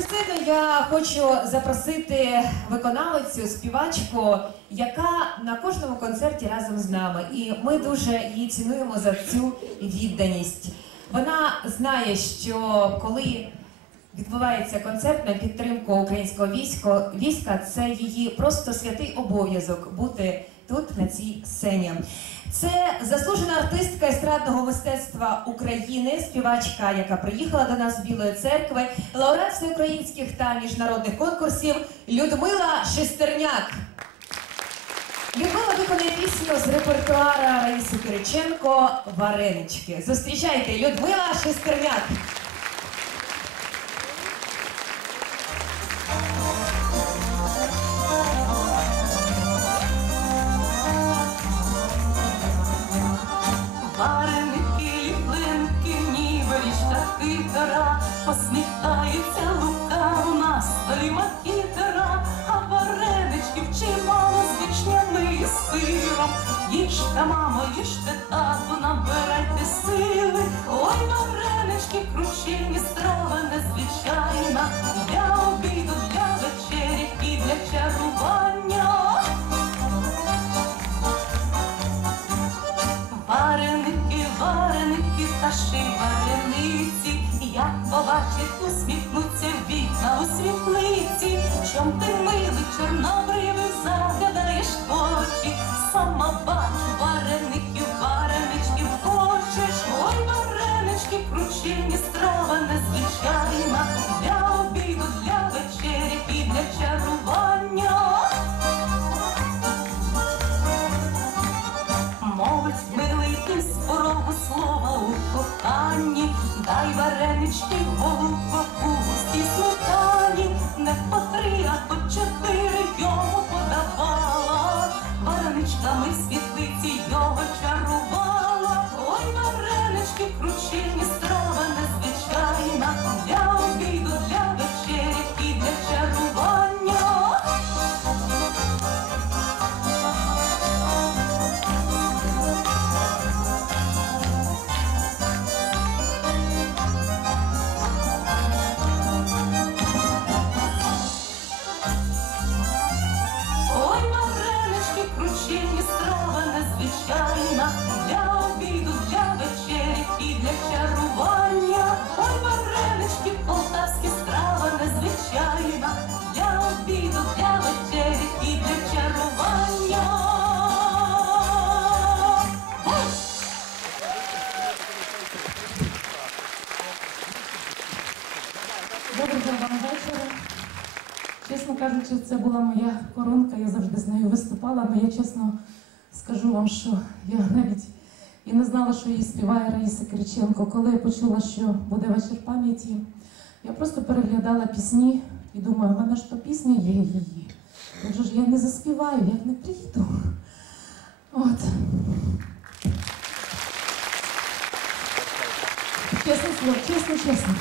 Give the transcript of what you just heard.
сцену я хочу запросити виконавицю, співачку, яка на кожному концерті разом з нами. І ми дуже її цінуємо за цю відданість. Вона знає, що коли відбувається концерт на підтримку українського війська, це її просто святий обов'язок бути тут, на цій сцені. Це заслужена артистка естрадного мистецтва України, співачка, яка приїхала до нас з Білої церкви, лауреат всеукраїнських та міжнародних конкурсів Людмила Шестерняк. Людмила виконує пісню з репертуара Раїси Кириченко Варенички. Зустрічайте Людмила Шестерняк. Річка посміхається лука у нас столі макітера, а варенички чимало з вічнями і сиром. Їжте, мамо, їжте, тату, набирайте сили. Ой, варенички, кручені, страва незвичайна, та варениці, як побачить, усміхнуться вікна у світлиці, чом ти милий чорнобривий дай варенички голубко у густій сметані, не по три, а по чотири йому подавала, вареничками світлиці його чарувала, Доброго вам вечора. Чесно кажучи, це була моя коронка, я завжди з нею виступала, але я чесно скажу вам, що я навіть і не знала, що її співає Раїса Кириченко. Коли я почула, що буде вечір пам'яті, я просто переглядала пісні і думаю, в мене ж то пісня є її. Отже ж я не заспіваю, як не приїду. От. Чесне слово, чесно, чесно.